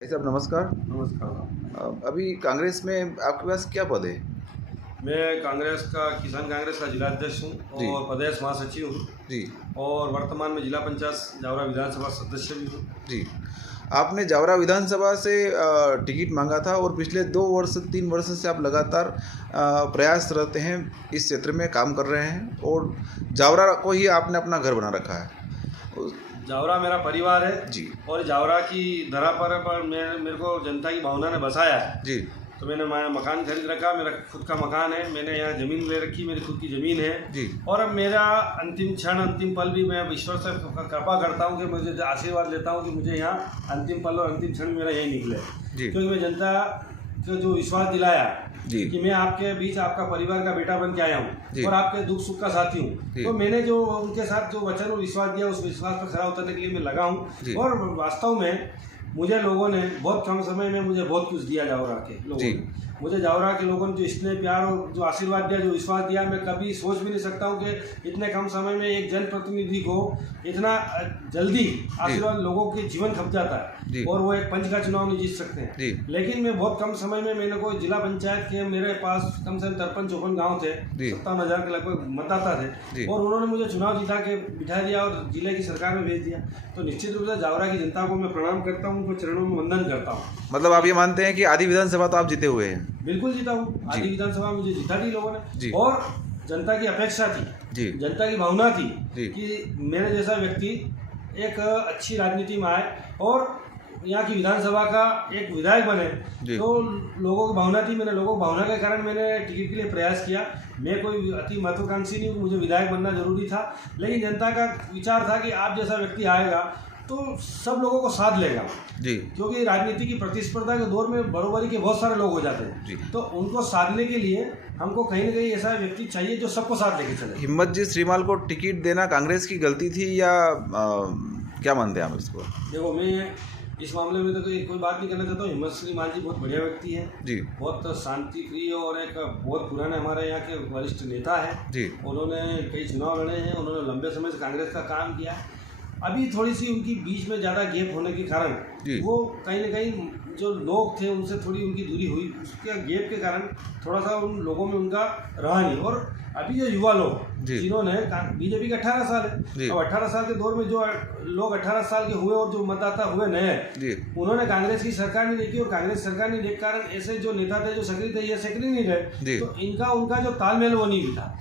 साहब नमस्कार। नमस्कार। अभी कांग्रेस में आपके पास क्या पद है? मैं कांग्रेस का किसान कांग्रेस का जिला अध्यक्ष हूँ जी। और प्रदेश महासचिव हूँ जी। और वर्तमान में जिला पंचायत जावरा विधानसभा सदस्य भी हूँ। जी। आपने जावरा विधानसभा से टिकट मांगा था और पिछले 2 वर्ष 3 वर्ष से आप लगातार प्रयासरत हैं, इस क्षेत्र में काम कर रहे हैं और जावरा को ही आपने अपना घर बना रखा है। उस- जावरा मेरा परिवार है जी। और जावरा की धरा पर मेरे को जनता की भावना ने बसाया है। जी। तो मैंने मकान खरीद रखा, मेरा खुद का मकान है, मैंने यहाँ ज़मीन ले रखी, मेरी खुद की ज़मीन है। जी। और अब मेरा अंतिम क्षण अंतिम पल भी मैं ईश्वर से कृपा करता हूँ कि मुझे आशीर्वाद लेता हूँ कि मुझे यहाँ अंतिम पल और अंतिम क्षण मेरा यही निकले। जी। क्योंकि मैं जनता को जो विश्वास दिलाया जी। कि मैं आपके बीच आपका परिवार का बेटा बन के आया जी। हूँ और आपके दुख सुख का साथी जी। हूँ, तो मैंने जो उनके साथ जो वचन और विश्वास दिया उस विश्वास पर खरा उतरने के लिए मैं लगा जी। हूँ। और वास्तव में मुझे लोगों ने बहुत कम समय में मुझे बहुत कुछ दिया जावरा के लोगों जी। ने। मुझे जावरा के लोगों ने जो स्नेह प्यार और जो आशीर्वाद दिया, जो विश्वास दिया, मैं कभी सोच भी नहीं सकता हूँ कि इतने कम समय में एक जनप्रतिनिधि को इतना जल्दी आशीर्वाद लोगों के जीवन खप जाता जी। है और वो एक पंच का चुनाव नहीं जीत सकते जी। हैं। लेकिन मैं बहुत कम समय में मैंने को जिला पंचायत के मेरे पास कम से कम 53-54 गाँव थे, जी। 57,000 के लगभग मतदाता जी। थे और उन्होंने मुझे चुनाव जिता के बिठा दिया और जिले की सरकार में भेज दिया। तो निश्चित रूप से जावरा की जनता को मैं प्रणाम करता हूँ, उनको चरणों में वंदन करता हूँ। मतलब आप ये मानते हैं कि आधी विधानसभा तो आप जीते हुए हैं? बिल्कुल जीता हूँ, आधी विधानसभा मुझे जिता दी लोगों जी। ने और जनता की अपेक्षा थी, जी। जनता की भावना थी जी। कि मेरे जैसा व्यक्ति एक अच्छी राजनीति में आए और यहाँ की विधानसभा का एक विधायक बने। जी। तो लोगों की भावना थी, मैंने लोगों की भावना के कारण मैंने टिकट के लिए प्रयास किया। मैं कोई अति महत्वाकांक्षी नहीं हूँ, मुझे विधायक बनना जरूरी था, लेकिन जनता का विचार था कि आप जैसा व्यक्ति आएगा तो सब लोगों को साथ लेगा। जी। क्योंकि राजनीति की प्रतिस्पर्धा के दौर में बरोबरी के बहुत सारे लोग हो जाते जी। हैं, तो उनको साधने के लिए हमको कहीं ना कहीं ऐसा व्यक्ति चाहिए जो सबको साथ लेके चले। हिम्मत जी श्रीमाल को टिकट देना कांग्रेस की गलती थी या क्या मानते हैं आप इसको? देखो, मैं इस मामले में तो कोई बात नहीं करना चाहता हूँ। हिम्मत श्रीमाल जी बहुत बढ़िया व्यक्ति है जी। बहुत शांति प्रिय और एक बहुत पुराने हमारे यहाँ के वरिष्ठ नेता है जी। उन्होंने कई चुनाव लड़े हैं, उन्होंने लंबे समय से कांग्रेस का काम किया। अभी थोड़ी सी उनकी बीच में ज़्यादा गैप होने के कारण वो कहीं ना कहीं जो लोग थे उनसे थोड़ी उनकी दूरी हुई, उसके गैप के कारण थोड़ा सा उन लोगों में उनका रहा नहीं। और अभी जो युवा लोग जिन्होंने बीजेपी के 18 साल है, अब 18 साल के दौर में जो लोग 18 साल के हुए और जो मतदाता हुए नए, उन्होंने कांग्रेस की सरकार नहीं देखी और कांग्रेस सरकार नहीं देख कारण ऐसे जो नेता थे जो सक्रिय थे ये सक्रिय नहीं रहे, तो इनका उनका जो तालमेल वो नहीं बिठा।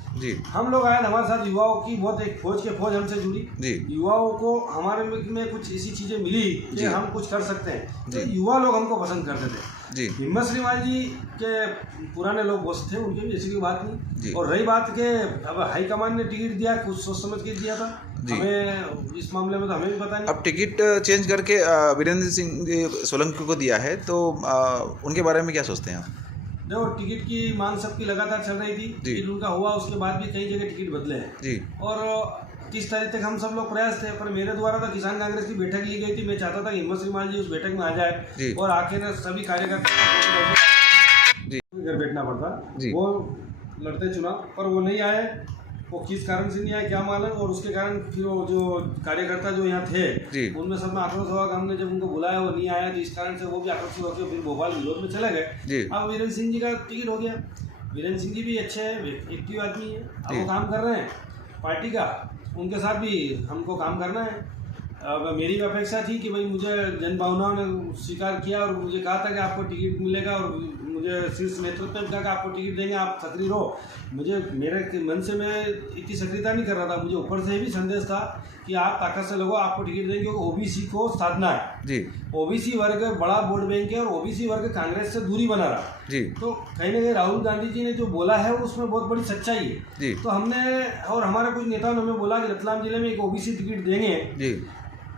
हम लोग आए, हमारे साथ युवाओं की बहुत एक फौज हमसे जुड़ी। युवाओं को हमारे में कुछ ऐसी चीजें मिली कि हम कुछ कर सकते हैं, तो युवा लोग हमको पसंद करते थे। हिम्मत श्रीमाल जी के पुराने लोग बहुत थे, उनके भी ऐसी कोई बात नहीं। और रही बात के अब हाईकमान ने टिकट दिया, कुछ सोच समझ के दिया था, हमें इस मामले में तो हमें भी पता नहीं। अब टिकट चेंज करके वीरेंद्र सिंह सोलंकी को दिया है, तो उनके बारे में क्या सोचते हैं आप? देखो, टिकट की मांग सबकी लगातार चल रही थी, टिकट उनका हुआ, उसके बाद भी कई जगह टिकट बदले हैं और 30 तारीख तक हम सब लोग प्रयास थे, पर मेरे द्वारा तो किसान कांग्रेस की बैठक ली गई थी। मैं चाहता था कि हिम्मत श्रीमाल जी उस बैठक में आ जाए और आके ना सभी कार्यकर्ता घर बैठना पड़ता, वो लड़ते चुनाव, पर वो नहीं आए। वो किस कारण से नहीं आए क्या मालूम, और उसके कारण फिर वो जो कार्यकर्ता जो यहाँ थे उनमें सब में आक्रोश हुआ। हमने जब उनको बुलाया वो नहीं आया, तो इस कारण से वो भी आक्रोशित होकर फिर भोपाल विरोध में चले गए। अब वीरेंद्र सिंह जी का टिकट हो गया। वीरेंद्र सिंह जी भी अच्छे एक्टिव आदमी है, अब वो काम कर रहे हैं पार्टी का, उनके साथ भी हमको काम करना है। अब मेरी भी अपेक्षा थी कि भाई मुझे जन भावनाओं ने स्वीकार किया और मुझे कहा था कि आपको टिकट मिलेगा और मुझे शीर्ष नेतृत्व में कहा कि आपको टिकट देंगे, आप सक्रिय रहो। मुझे मेरे मन से मैं इतनी सक्रियता नहीं कर रहा था, मुझे ऊपर से भी संदेश था कि आप ताकत से लगो, आपको टिकट देंगे, क्योंकि ओबीसी को साधना है। ओबीसी वर्ग बड़ा वोट बैंक है और ओबीसी वर्ग कांग्रेस से दूरी बना रहा। तो कहीं ना कहीं राहुल गांधी जी ने जो बोला है उसमें बहुत बड़ी सच्चाई है। तो हमने और हमारे कुछ नेताओं ने हमें बोला कि रतलाम जिले में एक ओबीसी टिकट देंगे।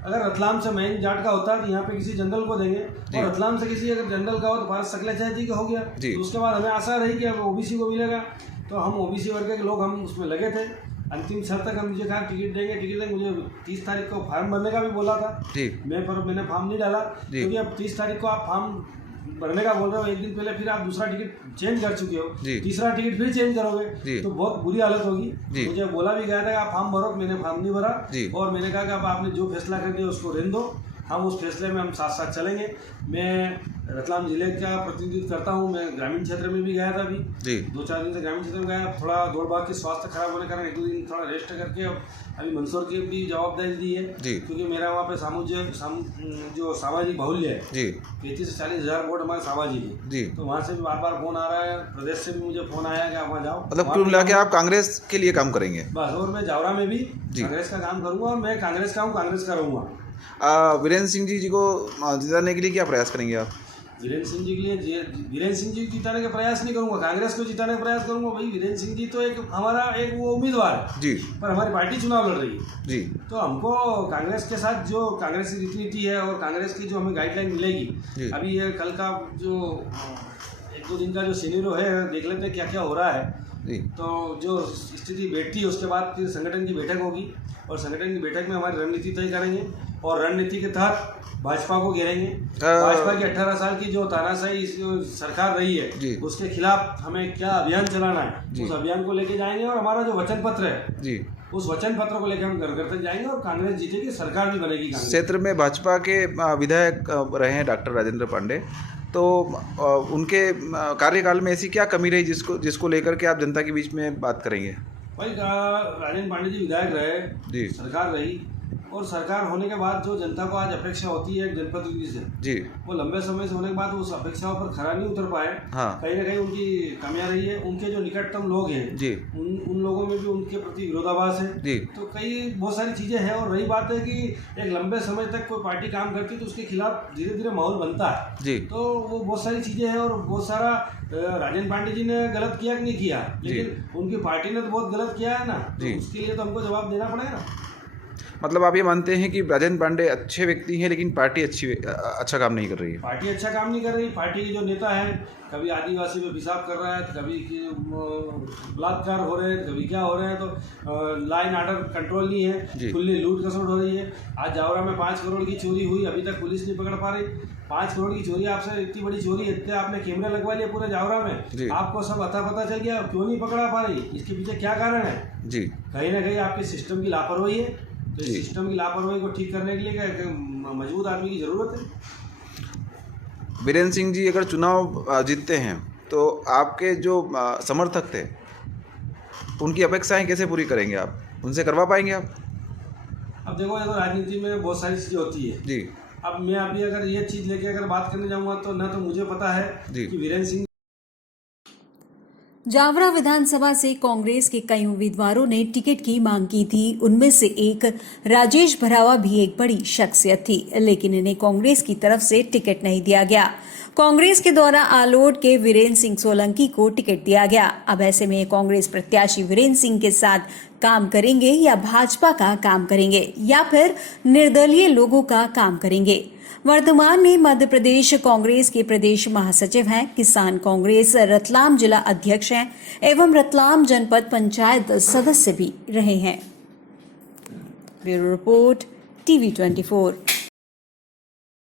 अगर रतलाम से मयंक जाट का होता है तो यहाँ पे किसी जनरल को देंगे, और रतलाम से किसी अगर जनरल का हो तो भारत सकलेचार्य जी का हो गया। तो उसके बाद हमें आशा रही कि अब ओबीसी को मिलेगा, तो हम ओबीसी वर्ग के लोग हम उसमें लगे थे। अंतिम शर्त तक हम मुझे कहा टिकट देंगे। मुझे 30 तारीख को फॉर्म भरने का भी बोला था, मैंने फॉर्म नहीं डाला, क्योंकि अब 30 तारीख को आप फॉर्म भरने का बोल रहे हो, एक दिन पहले फिर आप दूसरा टिकट चेंज कर चुके हो, तीसरा टिकट फिर चेंज करोगे तो बहुत बुरी हालत होगी। मुझे बोला भी गया था कि आप फॉर्म भरो, मैंने फॉर्म नहीं भरा और मैंने कहा कि अब आपने जो फैसला कर दिया उसको रहने दो, हम उस फैसले में हम साथ साथ चलेंगे। मैं रतलाम जिले का प्रतिनिधित्व करता हूं। मैं ग्रामीण क्षेत्र में भी गया था अभी जी 2-4 दिन से ग्रामीण क्षेत्र में गया। थोड़ा दौड़ भाग के स्वास्थ्य खराब होने के कारण 1-2 दिन थोड़ा रेस्ट करके अब अभी मंदसौर की भी जवाबदारी दी है जी क्योंकि मेरा वहाँ पे जो सामाजिक बाहुल्य है जी 35 से 40 हज़ार वोट हमारे सामाजिक है जी। तो वहाँ से भी बार बार फोन आ रहा है, प्रदेश से भी मुझे फोन आया कि आप वहाँ जाओ। मतलब कुल मिला के आप कांग्रेस के लिए काम करेंगे बस, और मैं जावरा में भी कांग्रेस का काम करूँगा और मैं कांग्रेस का हूँ, कांग्रेस का रहूँगा। वीरेंद्र सिंह जी को जिताने के लिए क्या प्रयास करेंगे आप? वीरेंद्र सिंह जी के लिए वीरेंद्र सिंह जी जिताने का प्रयास नहीं करूंगा, कांग्रेस को जिताने का प्रयास करूंगा। भाई वीरेंद्र सिंह जी तो हमारा एक वो उम्मीदवार है जी, पर हमारी पार्टी चुनाव लड़ रही है जी। तो हमको कांग्रेस के साथ जो कांग्रेस की रीति है और कांग्रेस की जो हमें गाइडलाइन मिलेगी, अभी ये कल का जो 1-2 दिन का जो सीनियर है देख लेते हैं क्या क्या हो रहा है जी। तो जो स्थिति बैठती है उसके बाद फिर संगठन की बैठक होगी और संगठन की बैठक में हमारी रणनीति तय करेंगे और रणनीति के तहत भाजपा को घेरेंगे। भाजपा की 18 साल की जो तानाशाही सरकार रही है उसके खिलाफ हमें क्या अभियान चलाना है, उस अभियान को लेके जाएंगे और हमारा जो वचन पत्र है जी उस वचन पत्र को लेकर हम घर घर तक जाएंगे और कांग्रेस जीतेगी, सरकार भी बनेगी। क्षेत्र में भाजपा के विधायक रहे हैं डॉक्टर राजेंद्र पांडे, तो उनके कार्यकाल में ऐसी क्या कमी रही जिसको लेकर के आप जनता के बीच में बात करेंगे? भाई राजेंद्र पांडे जी विधायक रहे जी, सरकार रही और सरकार होने के बाद जो जनता को आज अपेक्षा होती है एक जनप्रतिनिधि से जी वो लंबे समय से होने के बाद उस अपेक्षाओं पर खरा नहीं उतर पाए। हाँ। कहीं ना कहीं उनकी कमियां रही है। उनके जो निकटतम लोग हैं जी उन लोगों में भी उनके प्रति विरोधाभास है जी। तो कई बहुत सारी चीजें हैं और रही बात है कि एक लंबे समय तक कोई पार्टी काम करती है तो उसके खिलाफ धीरे धीरे माहौल बनता है जी। तो वो बहुत सारी चीजें हैं और बहुत सारा राजेंद्र पांडे जी ने गलत किया कि नहीं किया, लेकिन उनकी पार्टी ने तो बहुत गलत किया है ना, तो उसके लिए तो हमको जवाब देना पड़ेगा ना। मतलब आप ये मानते हैं कि राजेंद्र पांडे अच्छे व्यक्ति हैं लेकिन पार्टी अच्छा काम नहीं कर रही है? पार्टी अच्छा काम नहीं कर रही। पार्टी के जो नेता है कभी आदिवासी में पेशाब कर रहा है, कभी बलात्कार हो रहे हैं, कभी क्या हो रहे हैं, तो लाइन ऑर्डर कंट्रोल नहीं है, खुली लूट खसोट हो रही है। आज जावरा में 5 करोड़ की चोरी हुई, अभी तक पुलिस नहीं पकड़ पा रही। 5 करोड़ की चोरी आपसे इतनी बड़ी चोरी, इतने आपने कैमरे लगवा लिए पूरे जावरा में, आपको सब अता पता चल गया, क्यों नहीं पकड़ा पा रही? इसके पीछे क्या कारण है जी? कहीं ना कहीं आपके सिस्टम की लापरवाही है। तो सिस्टम की लापरवाही को ठीक करने के लिए मजबूत आदमी की जरूरत है। वीरेंद्र सिंह जी अगर चुनाव जीतते हैं तो आपके जो समर्थक थे उनकी अपेक्षाएं कैसे पूरी करेंगे आप? उनसे करवा पाएंगे आप? अब देखो, ये तो राजनीति में बहुत सारी चीज़ें होती है जी। अब मैं अभी अगर ये चीज़ लेके अगर बात करने जाऊंगा तो ना तो मुझे पता है कि वीरेंद्र सिंह। जावरा विधानसभा से कांग्रेस के कई उम्मीदवारों ने टिकट की मांग की थी। उनमें से एक राजेश भरावा भी एक बड़ी शख्सियत थी, लेकिन इन्हें कांग्रेस की तरफ से टिकट नहीं दिया गया। कांग्रेस के द्वारा आलोट के वीरेंद्र सिंह सोलंकी को टिकट दिया गया। अब ऐसे में कांग्रेस प्रत्याशी वीरेंद्र सिंह के साथ काम करेंगे या भाजपा का काम करेंगे या फिर निर्दलीय लोगों का काम करेंगे। वर्तमान में मध्य प्रदेश कांग्रेस के प्रदेश महासचिव हैं, किसान कांग्रेस रतलाम जिला अध्यक्ष हैं एवं रतलाम जनपद पंचायत सदस्य भी रहे हैं। Bureau report, TV 24।